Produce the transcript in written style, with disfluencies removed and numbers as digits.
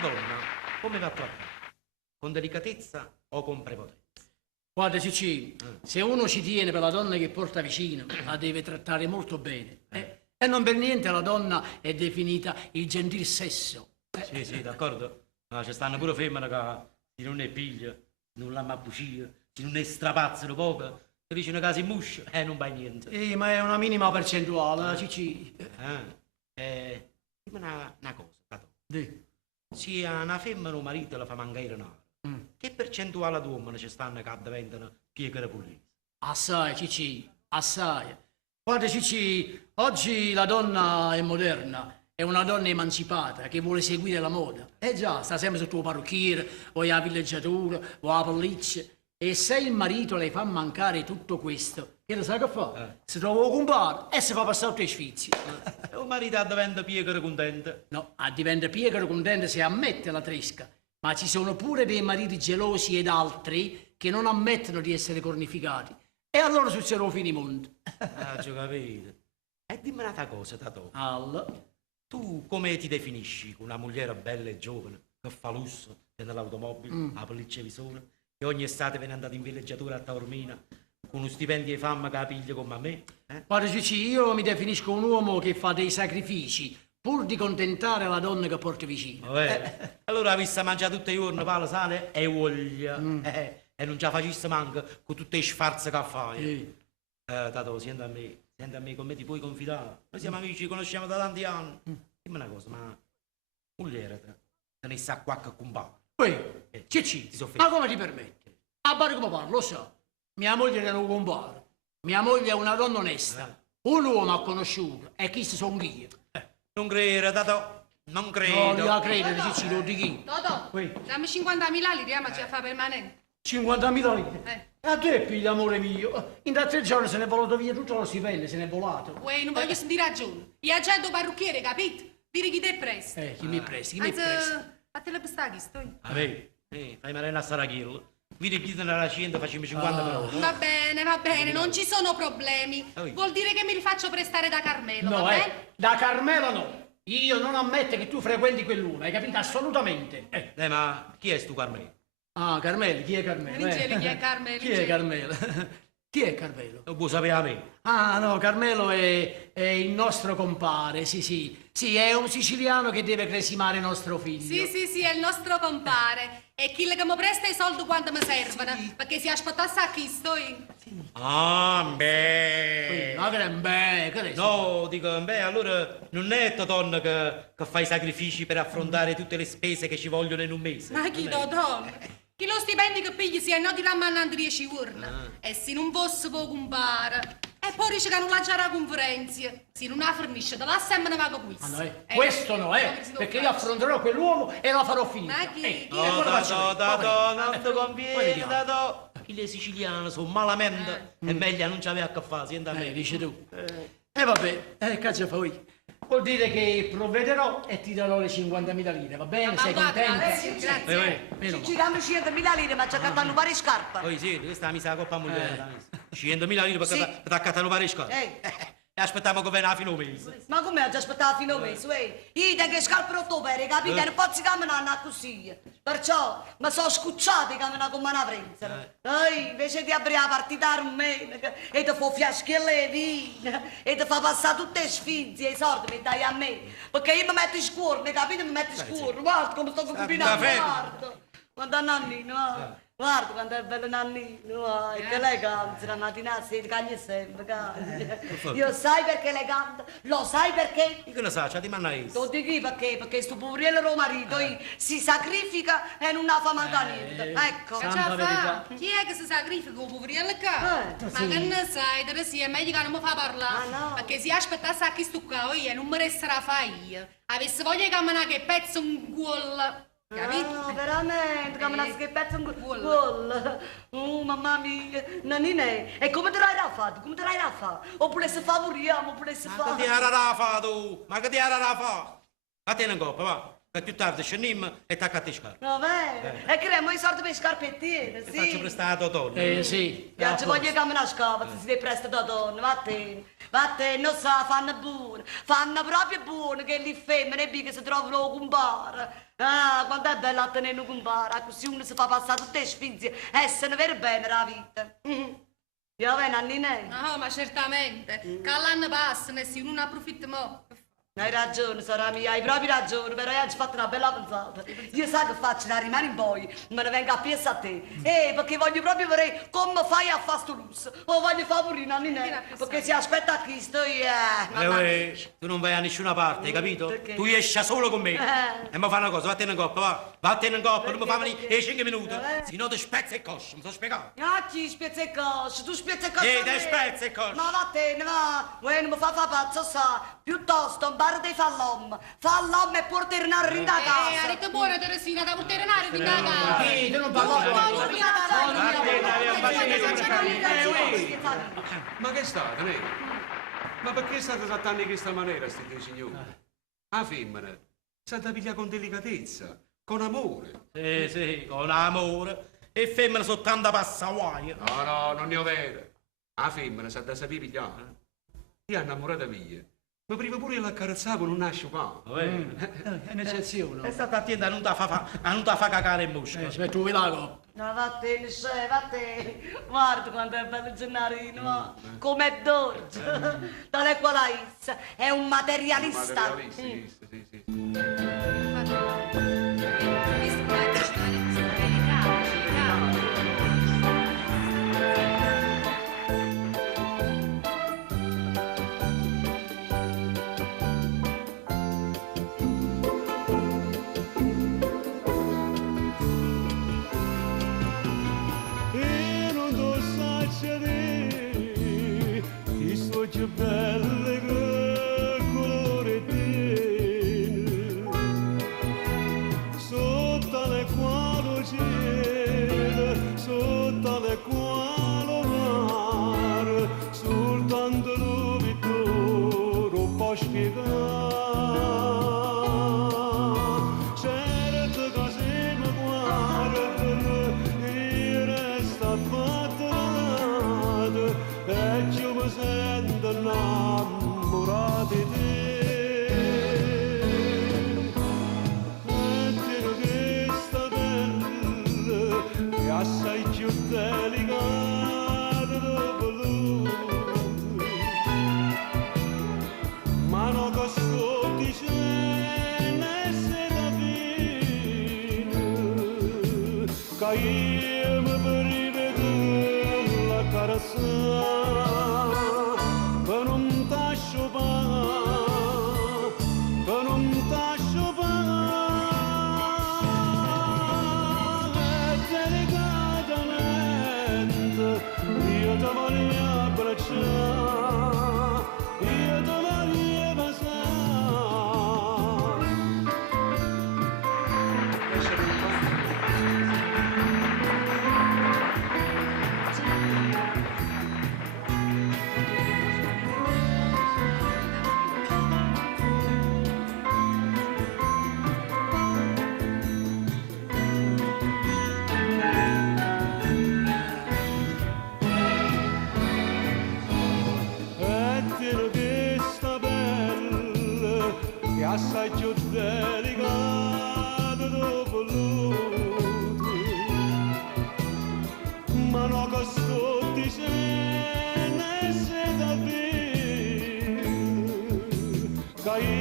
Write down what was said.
donna come va trattata? Con delicatezza o con prepotenza? Guarda Cicci, se uno ci tiene per la donna che porta vicino, la deve trattare molto bene. E non per niente la donna è definita il gentil sesso. Sì, d'accordo. Ma ci stanno pure femmine che se non è piglia, se non l'hanno abbucia, se non è strapazzano poco, ti dice una casa in muscia, non vai niente. Ma è una minima percentuale, Cicci. Dimmi una cosa, Tato. Di. Se a una femmina o marito la fa mancare un'ora, che percentuale di uomini ci stanno che diventano piegare puliti? Assai, Cicci, assai. Guarda Cicci, oggi la donna è moderna, è una donna emancipata che vuole seguire la moda. Già, sta sempre sotto il parrucchiere, o la villeggiatura, o la pelliccia. E se il marito le fa mancare tutto questo, che lo sai che fa? Si trova un compare e si fa passare tutti i sfizi. E un marito diventa piegare contento. No, diventa piegaro contento se ammette la tresca. Ma ci sono pure dei mariti gelosi ed altri che non ammettono di essere cornificati. E allora succedono fini mondo. Ci capito. E dimmi un'altra cosa, Tato. Allora, Tu come ti definisci una moglie bella e giovane, che fa lusso, tiene l'automobile, la pelliccia visore, che ogni estate viene andata in villeggiatura a Taormina, con uno stipendio di fama che la piglia come a me? guarda Cicci, io mi definisco un uomo che fa dei sacrifici pur di contentare la donna che porta vicino. Allora, vista mangiare tutti i giorni, pala, sale e voglia. E non ce la facesse manco con tutte le sfarze che fai. Tato, senti a me come ti puoi confidare. Noi siamo amici, ci conosciamo da tanti anni. Dimmi una cosa, ma moglie te ne sa qua che compare. Cicci, ti soffri. ma come ti permetti? A bar come parlo, lo so. Mia moglie non compare. Mia moglie è una donna onesta. Un uomo ha conosciuto e chi sono io. Non credo, Tato, non No, credo. io credo, Cicci, lo dico. Totò, dammi 50.000 lire, ma ci fa permanente. 50.000 lire. E a te, figlio, amore mio. In 3 giorni se ne è volato via tutto lo stipendio, se ne è volato. Uè, non voglio sentire ragione. Io agendo parrucchiere, capito? Dire chi te presta. Chi mi presti, chi mi presti? Anzi, a te le pestaghi, sto io. Fai marina a Sarachillo. Vedi chi te ne la scende, facciamo 50 per ora. Va bene, non ci sono problemi. Vuol dire che mi rifaccio prestare da Carmelo, No, va bene? da Carmelo no. Io non ammetto che tu frequenti quell'uomo, hai capito? Assolutamente. Ma chi è stu Carmelo? Ah, Carmelo, chi è Carmelo? Rigeli, chi è Carmelo? Chi è Carmelo? Chi è Carmelo? Lo può sapere a me. Ah, no, Carmelo è il nostro compare, sì. Sì, è un siciliano che deve cresimare nostro figlio. Sì, è il nostro compare. E chi che mi presta i soldi quando mi servono. Perché se aspettasse a chi sto io. Ah, beh. Ma che è? No, dico, beh, allora non è Totonna che fa i sacrifici per affrontare tutte le spese che ci vogliono in un mese. Ma chi Totò? Chi lo stipendio che pigli sia no di rammannando 10 giorni. E se non fosse poco compare. E poi dice che non lancia la conferenza. Se non la fornisce, te la sembra una vaga questo. Questo no, perché io affronterò quell'uomo e la farò finita. Ma chi? No, Tato, non ti conviene, Tato. Chi le siciliane sono malamente. È meglio non ci avere a che fare, senti a me. Dici tu. Vabbè, cazzo poi. Vuol dire che provvederò e ti darò le 50.000 lire, va bene? Sei contenta? Grazie. Ci danno 100.000 lire, ma ci accattano pare scarpe. Poi sì, questa è la mia coppa moglie. 100.000 lire per accattare pare scarpe. E aspettiamo che venga fino a mese. Ma come già aspettava fino a mese, io che scarpe rottopere, capite? Non posso camminare così. Perciò mi sono scucciati camminare come una prensa. Invece di aprire la partita a rumena, e ti fa fiaschi le vine, e ti fa passare tutte le sfizi e i soldi mi dai a me. Perché io mi metto in scuola, capite? Mi metto in scuola, guarda come sto combinando, guarda. Guarda Nannino, guarda quanto è bello Nannino, che elegante, la mattina si caglia sempre, caglia. Io sai perché elegante, lo sai perché? Io che ne so, c'ha di manna io. Lo dico perché sto poverello lo marito si sacrifica e non ha fa mancare niente, ecco. Che c'ha fa? Chi è che si sacrifica con poveriello qua? Ma che ne sai, te sì, è meglio che non mi fa parlare. no. Perché se aspettasse a chi sto qua io non mi resterà fa io. Avessi voglia di camminare che pezzo un gol. Capito? No, veramente, camminare che pezzo un gol. Oh, mamma mia, Nannine, e come te l'hai fatto? Come te l'hai fatto? Oppure se favoriamo, oppure se Ma fa... che ti era da fa tu? Ma che ti era da fa? A te una coppa, va. che più tardi scendiamo e t'accatti le scarpe. No, vero? E cremo i soldi per le scarpettiere, Ti faccio sì. prestare la donna. Sì. Io ci voglio camminare a scapa, se si deve prestare da donna, vattene, non sa, fanno buono, fanno proprio buono che le femmine che si trovano con compare. Ah, quanto è bello a tenere un compare, così uno si fa passare tutte le sfizie e se ne vede bene la vita. Io vengo a Ninè. No, ma certamente. Che l'anno passa, e se non approfitta mo'. Hai ragione, sorella mia, hai proprio ragione, però io ci ho fatto una bella pensata. Io sai che faccio, la rimane in poi, me ne vengo a piessa a te. Perché voglio proprio vedere come fai a fare sto lusso. O voglio favorire a Ninè, perché si aspetta a Cristo, Tu non vai a nessuna parte, hai capito? Perché? Tu esci solo con me. E mi fai una cosa, vattene in coppa, va. Vattene in coppa, non mi fa venire 5 minuti. Se no ti spezza il coscio, mi sto spiegando. Ah, chi spezza il coscio? Tu spezza il coscio? Te spezza il coscio. Ma vattene, va. Uè, non mi fa pazzo, sa. Piuttosto, un bar dei fallom. Fallom e può tornare in da casa. Avete buona Teresina, da portare di casa. Tu non parlo. Ma che state, ne? Ma perché state trattando in questa maniera, sti signori? La femmina state pigliare con delicatezza, con amore. Sì, con amore. E femmina soltanto passa guai. No, non ne ho vero. La femmina sa da sapere pigliare. Io innamorata mia. Ma prima pure io l'accarezzavo con un asciugato. È un'eccezione. E state attenta a non ti fa cacare in bocca. Aspetta, tu vi lago. No, vattene, vattene. Guarda quanto è bello Gennarino, va. Com'è dolce. Tale quale è un materialista. Sì. E non lo saccia di sto più belle che colore tiene sotto le quali cielo sotto le quali mare soltanto lui tu non può spiegare certe cose mi guardano e resta fatto e io mi sento innamorato di te e dire che sta bella e assai più delicata dopo lui ma non costo di cene se da fine che io mi rivedo la carezza per non t'ascio pa per non t'ascio pa e delicatamente io ti voglio abbracciare io ti voglio basare e dire che sta bella che assai più delicata dopo lui ma non costo di cene se da via che